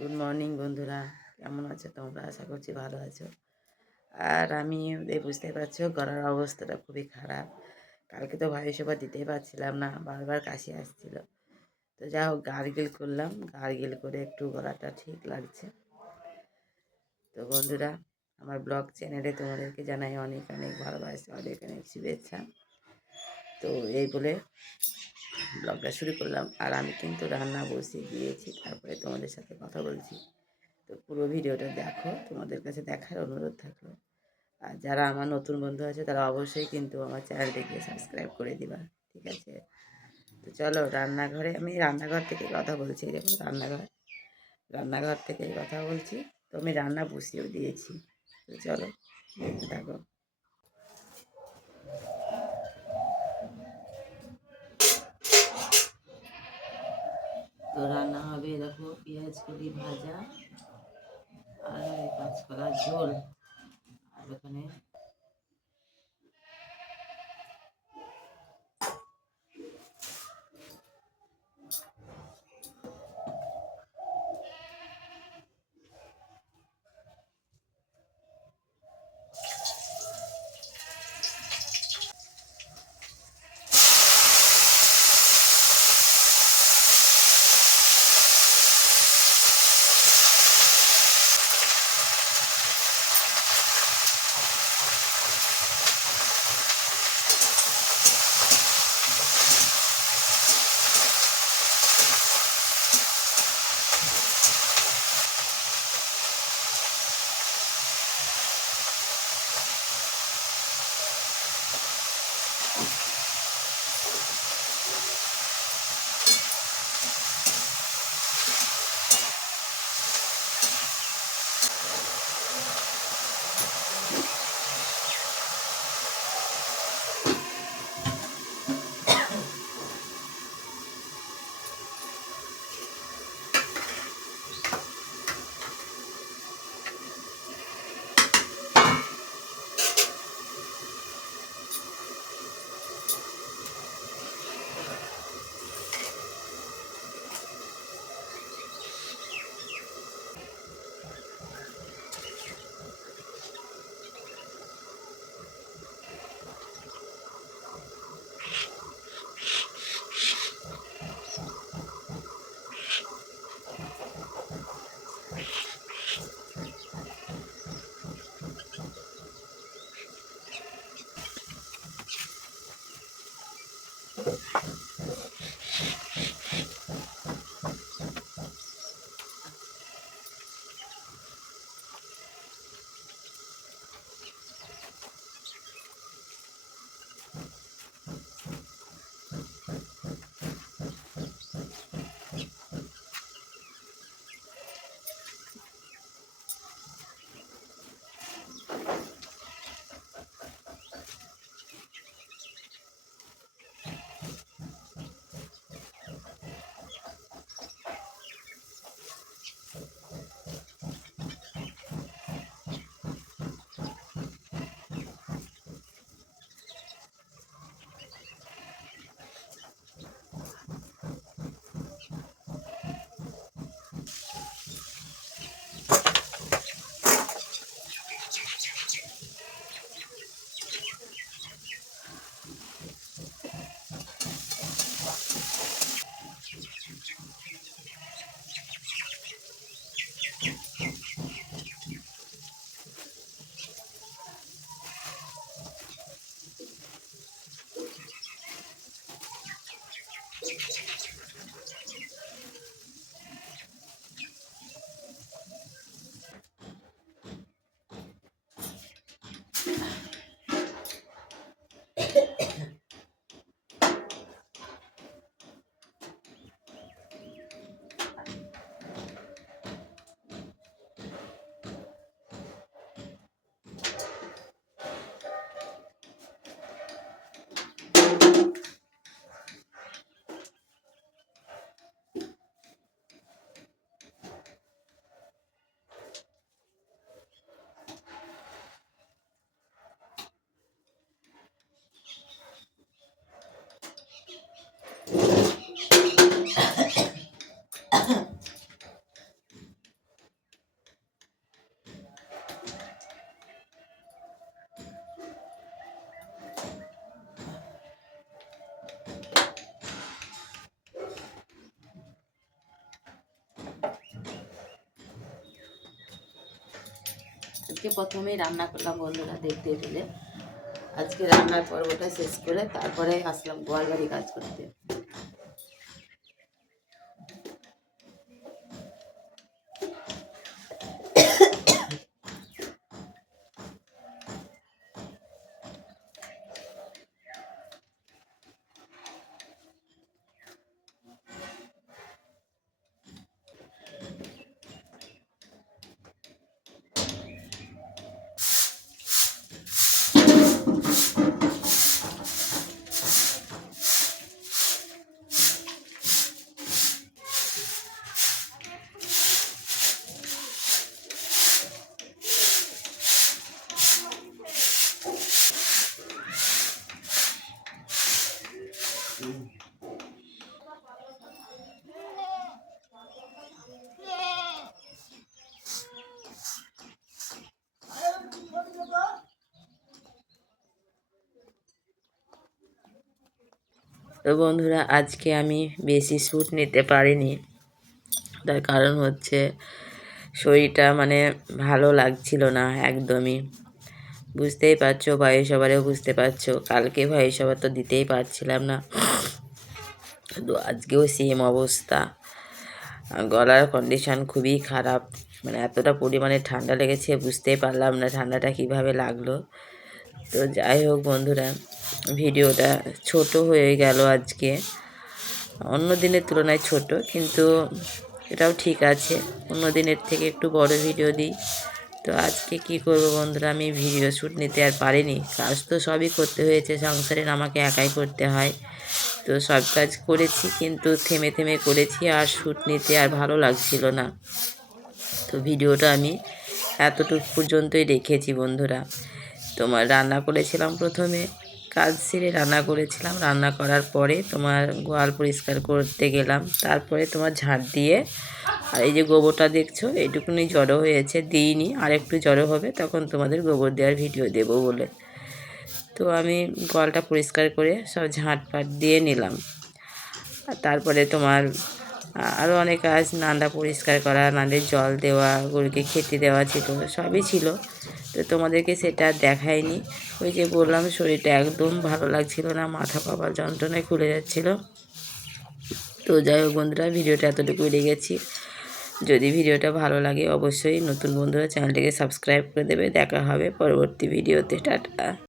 Good morning বন্ধুরা, কেমন আছো তোমরা? আশা করছি ভালো আছো। আর আমি বুঝতেই পারছো গলার অবস্থাটা খুবই খারাপ। কালকে তো ভয়েস ওভার দিতেই পারছিলাম না, বারবার কাশি আসছিল। তো যা হোক গার্গেল করলাম, গার্গেল করে একটু গলাটা ঠিক লাগছে। তো বন্ধুরা, আমার ব্লগ চ্যানেলে তোমাদেরকে জানাই অনেক অনেক ভালোবাসা, অনেক অনেক শুভেচ্ছা। তো এই বলে ব্লগটা শুরু করলাম। আর আমি কিন্তু রান্না বসিয়ে দিয়েছি, তারপরে তোমাদের সাথে কথা বলছি। তো পুরো ভিডিওটা দেখো, তোমাদের কাছে দেখার অনুরোধ থাকলো। আর যারা আমার নতুন বন্ধু আছে তারা অবশ্যই কিন্তু আমার চ্যানেলটিকে সাবস্ক্রাইব করে দিবা, ঠিক আছে? তো চলো, আমি রান্নাঘর থেকে কথা বলছি। দেখো রান্নাঘর থেকে কথা বলছি। তো আমি রান্না বসিয়েও দিয়েছি। তো চলো দেখতে থাকো। তো রান্না হবে, দেখো পেঁয়াজ কলি ভাজা আর কাঁচকলার ঝোল। আর ওখানে আজকে প্রথমেই রান্না করলাম বন্ধুরা, দেখতে পেলে আজকে রান্নার পর্বটা শেষ করে তারপরে আসলাম গোয়াল বাড়ি কাজ করতে। তো বন্ধুরা, আজকে আমি বেশি শ্যুট নিতে পারিনি, তার কারণ হচ্ছে শরীরটা ভালো লাগছিল না একদমই। বুঝতেই পারছো, ভয়েস ওভারেও বুঝতে পারছো, কালকে ভয়েস ওভার তো দিতেই পারছিলাম না, তো আজকেও সেম অবস্থা। গলার কন্ডিশান খুবই খারাপ, এতটা পরিমাণে ঠান্ডা লেগেছে, বুঝতেই পারলাম না ঠান্ডাটা কিভাবে লাগলো। তো যাই হোক বন্ধুরা, ভিডিওটা ছোট হয়ে গেল আজকে, অন্য দিনের তুলনায় ছোট, কিন্তু এটাও ঠিক আছে, অন্য দিনের থেকে একটু বড় ভিডিও দিই। তো আজকে কি করব বন্ধুরা, আমি ভিডিও শ্যুট নিতে আর পারিনি, কাজ তো সবই করতে হয়েছে, সংসারের আমাকে একাই করতে হয়, তো সব কাজ করেছি, কিন্তু থেমে থেমে করেছি, আর শ্যুট নিতে আর ভালো লাগছিল না। তো ভিডিওটা আমি এতটুকু পর্যন্তই রেখেছি বন্ধুরা। তোমার রান্না করেছিলাম, প্রথমে কাজ সেরে রান্না করেছিলাম, রান্না করার পরে তোমার গোয়াল পরিষ্কার করতে গেলাম, তারপরে তোমার ঝাঁট দিয়ে, আর এই যে গোবরটা দেখছো এইটুকুনি জড়ো হয়েছে, দিইনি, আর একটু জড়ো হবে তখন তোমাদের গোবর দেওয়ার ভিডিও দেবো বলে। তো আমি গোয়ালটা পরিষ্কার করে সব ঝাঁট ফাট দিয়ে নিলাম, আর তারপরে তোমার আরও অনেক কাজ, নান্দা পরিষ্কার করা, নান্দের জল দেওয়া, গরুকে খেতে দেওয়া ছিল, সবই ছিল, তো তোমাদেরকে সেটা দেখাইনি। ওই যে বললাম, শরীরটা একদম ভালো লাগছিল না, মাথা কপাল যন্ত্রণায় খুলে যাচ্ছিলো। তো যাই হোক বন্ধুরা, ভিডিওটা এতটুকুই রেখেছি। যদি ভিডিওটা ভালো লাগে অবশ্যই নতুন বন্ধুরা চ্যানেলটিকে সাবস্ক্রাইব করে দেবে। দেখা হবে পরবর্তী ভিডিওতে। টাটা।